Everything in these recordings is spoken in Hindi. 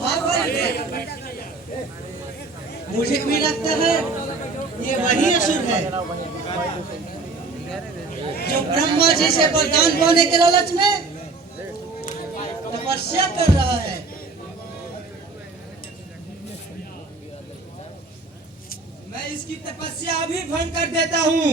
हाँ भाई, मुझे भी लगता है ये वही असुर है जो ब्रह्मा जी से वरदान पाने के लालच में तपस्या कर रहा है। मैं इसकी तपस्या अभी भंग कर देता हूँ।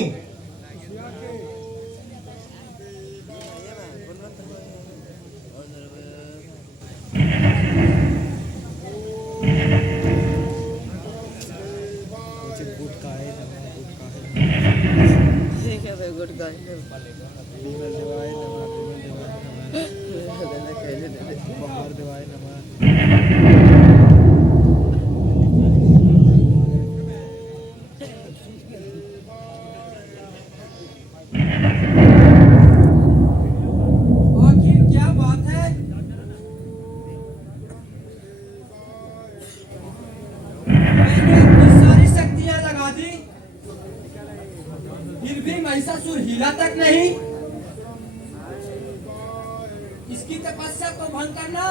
आखिर क्या बात है? मैंने अपनी सारी शक्तियां लगा दी, फिर भी महिषासुर हिला तक नहीं। इसकी तपस्या को भंग करना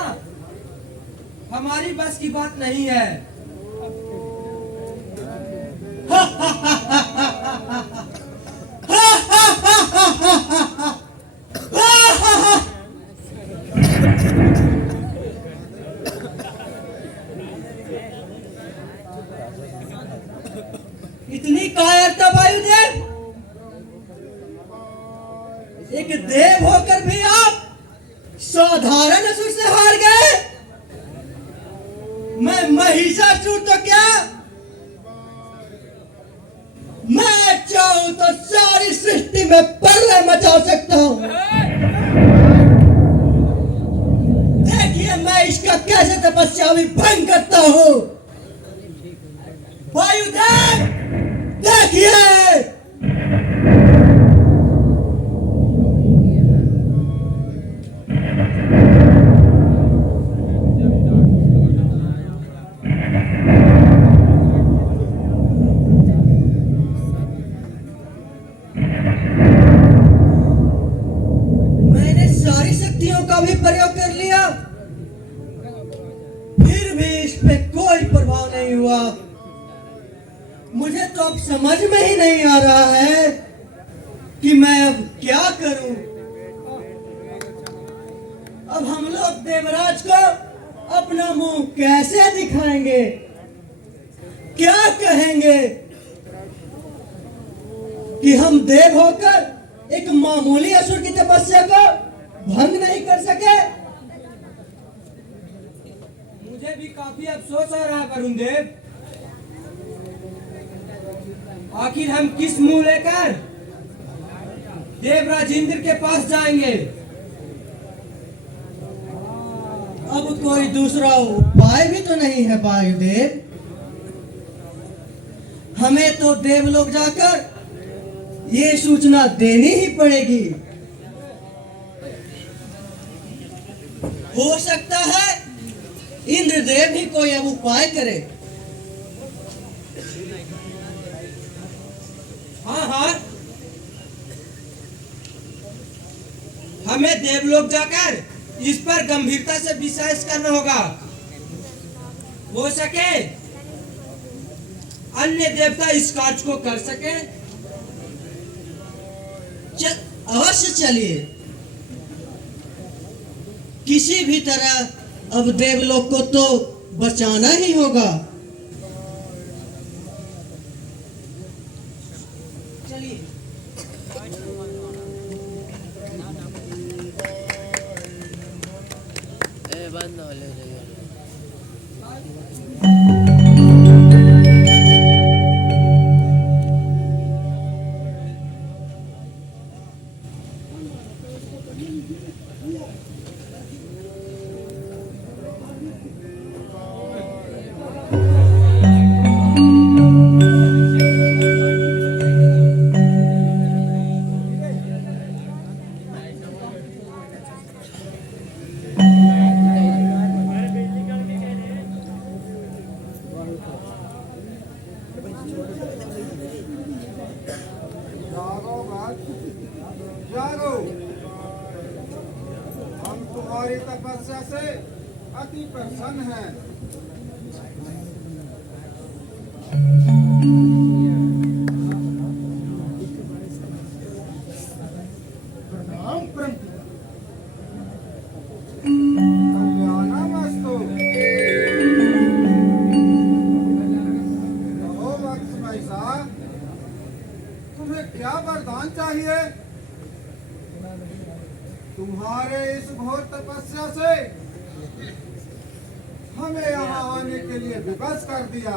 हमारी बस की बात नहीं है। इतनी कायरता वायुदेव, एक देव होकर भी आप साधारण असुर से हार गए। मैं महिषासुर तो क्या, मैं चाहूं तो सारी सृष्टि में प्रलय मचा सकता हूं। देखिए मैं इसका कैसे तपस्या भी भंग करता हूं। वायुदेव देखिए, मैंने सारी शक्तियों का भी प्रयोग कर लिया, फिर भी इस पे कोई प्रभाव नहीं हुआ। मुझे तो अब समझ में ही नहीं आ रहा है कि मैं अब क्या करूं। अब हम लोग देवराज को अपना मुंह कैसे दिखाएंगे, क्या कहेंगे कि हम देव होकर एक मामूली असुर की तपस्या को भंग नहीं कर सके। मुझे भी काफी अफसोस हो रहा है वरुण देव। आखिर हम किस मुंह लेकर देवराज इंद्र के पास जाएंगे? अब कोई दूसरा उपाय भी तो नहीं है वायुदेव। हमें तो देवलोक जाकर ये सूचना देनी ही पड़ेगी। हो सकता है इंद्रदेव ही कोई अब उपाय करे। हाँ हाँ, हमें देवलोक जाकर इस पर गंभीरता से विचार करना होगा। हो सके अन्य देवता इस कार्य को कर सके। अवश्य चलिए, किसी भी तरह अब देवलोक को तो बचाना ही होगा। चलिए। बंद हो ले जागो, हम तुम्हारी तपस्या से अति प्रसन्न है। प्रणाम प्रभु। कल्याणमस्तु। कहो वत्स पैसा, तुम्हें क्या वरदान चाहिए? तुम्हारे इस घोर तपस्या से हमें यहाँ आने के लिए विवश कर दिया।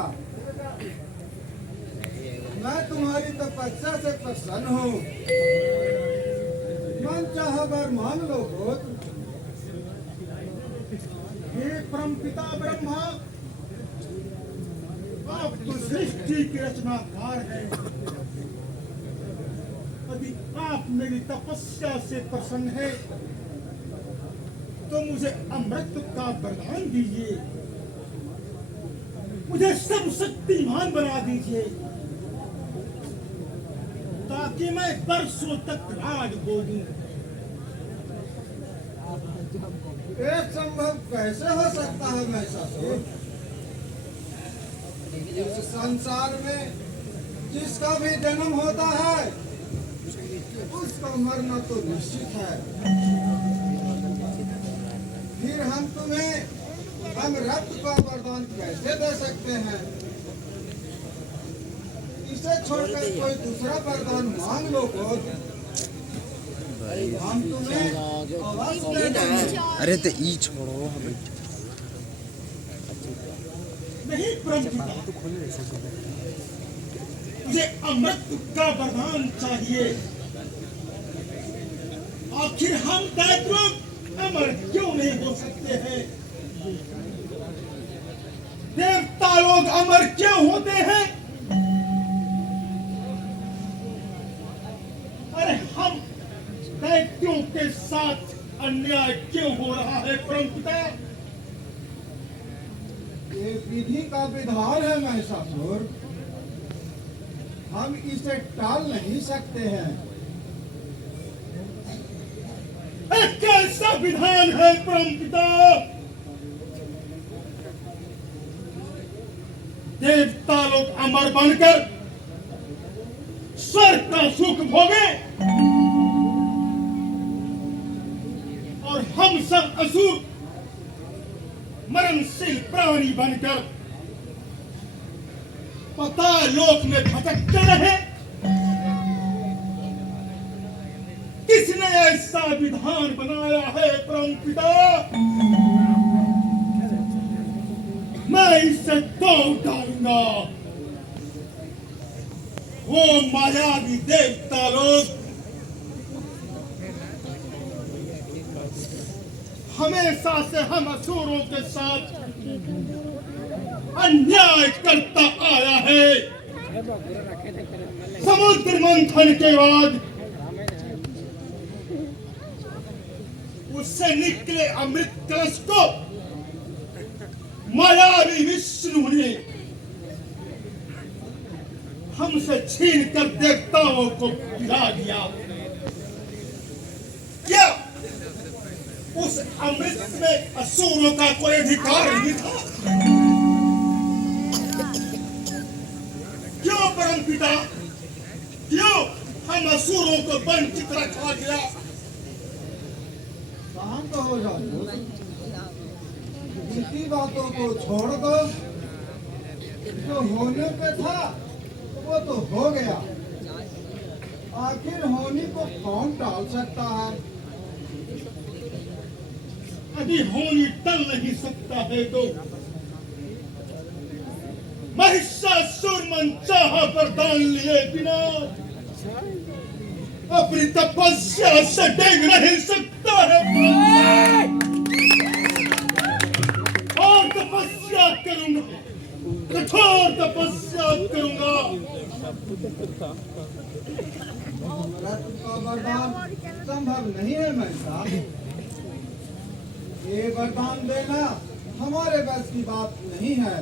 मैं तुम्हारी तपस्या से प्रसन्न हूँ। मन चाहा वर मांग लो पुत्र। हे परमपिता ब्रह्मा, आप तो सृष्टि के रचनाकार हैं। यदि आप मेरी तपस्या से प्रसन्न हैं, तो मुझे अमृत का वरदान दीजिए। मुझे सर्वशक्तिमान बना दीजिए, ताकि मैं वर्षों तक राज भोगूं। ये संभव कैसे हो सकता है महिषासुर? इस संसार में जिसका भी जन्म होता है उसका मरना तो निश्चित है। फिर हम तुम्हें अमृत का वरदान कैसे दे सकते हैं? इसे छोड़कर कोई दूसरा वरदान मांग लो पुत्र। हम तुम्हें अवश्य देंगे। अरे तो ई छोड़ो हमें नहीं परमपिता, मुझे अमृत का वरदान चाहिए। आखिर हम दैत्य अमर क्यों नहीं हो सकते हैं? देवता लोग अमर क्यों होते हैं? अरे हम दैत्यों के साथ अन्याय क्यों हो रहा है परमपिता? ये विधि का विधान है महिषासुर। हम इसे टाल नहीं सकते हैं। कैसा विधान है परमपिता? देवता लोग अमर बनकर स्वर्ग का सुख भोगे और हम सब असुर मरणशील प्राणी बनकर पतालोक में भटकते रहे। किसने ऐसा विधान बनाया है परमपिता? मैं इसे तोड़ डालूंगा। वो मायावी देवता लोग हमेशा से हम असुरों के साथ अन्याय करता आया है। समुद्र मंथन के बाद उससे निकले अमृत कलश को मायावी विष्णु ने हमसे छीन कर देवताओं को पिला दिया। क्या उस अमृत में असुरों का कोई अधिकार नहीं था? क्यों परमपिता, क्यों हम असुरों को वंचित रखा गया? शांत हो जाओ। इसी बातों को छोड़ दो। जो होने पे था वो तो हो गया। आखिर होने को कौन टाल सकता है? यदि होनी टल नहीं सकता है तो महिषासुर मन चाहा वरदान लिए बिना अपनी तपस्या से डेग नहीं सकता है। और तपस्या करूंगा, कठोर तपस्या करूंगा। अमृत का वरदान संभव नहीं है महिषा। ये वरदान देना हमारे बस की बात नहीं है।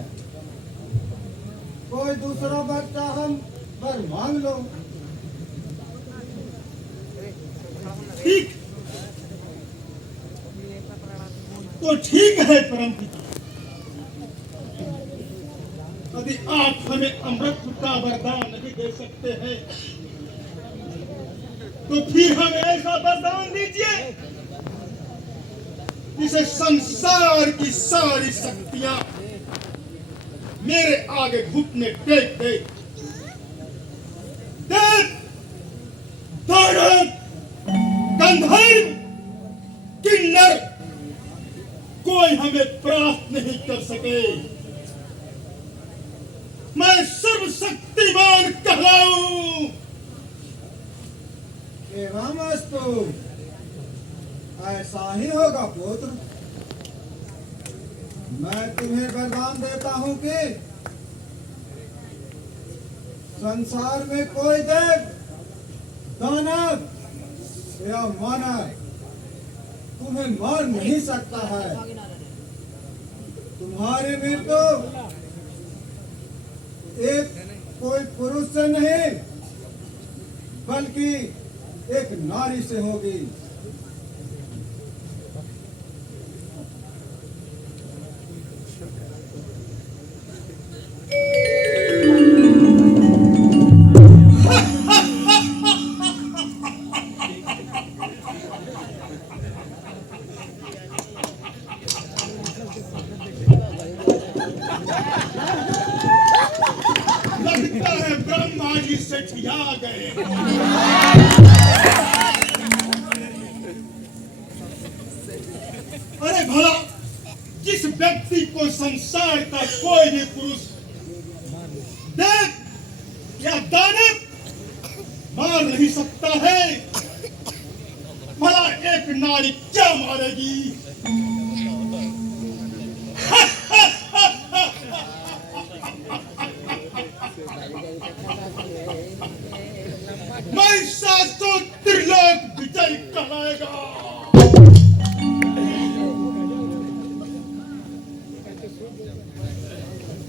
कोई दूसरा वर चाहम वर मांग लो। ठीक, तो ठीक है परम पिता, यदि आप हमें अमृत का वरदान नहीं दे सकते हैं तो फिर हमें ऐसा वरदान दीजिए जिसे संसार की सारी शक्तियां मेरे आगे घुटने टेक दे। देव, दानव, गंधर्व, किन्नर कोई हमें प्राप्त नहीं कर सके। मैं सर्वशक्तिमान कहलाऊं। एवं अस्तु, ऐसा ही होगा पुत्र। मैं तुम्हें वरदान देता हूं कि संसार में कोई देव, दानव या मानव तुम्हें मार नहीं सकता है। तुम्हारी मृत्यु एक कोई पुरुष से नहीं बल्कि एक नारी से होगी। लगता है ब्रह्मा जी से ठिया गए। अरे भला, जिस व्यक्ति को संसार का कोई भी पुरुष, देव या दानव मार नहीं सकता है, भला एक नारी क्या मारेगी? महिषासुर त्रिलोक विजय कहलाएगा।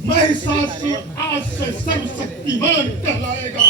महिषासुर आज से सर्वशक्तिमान कहलाएगा।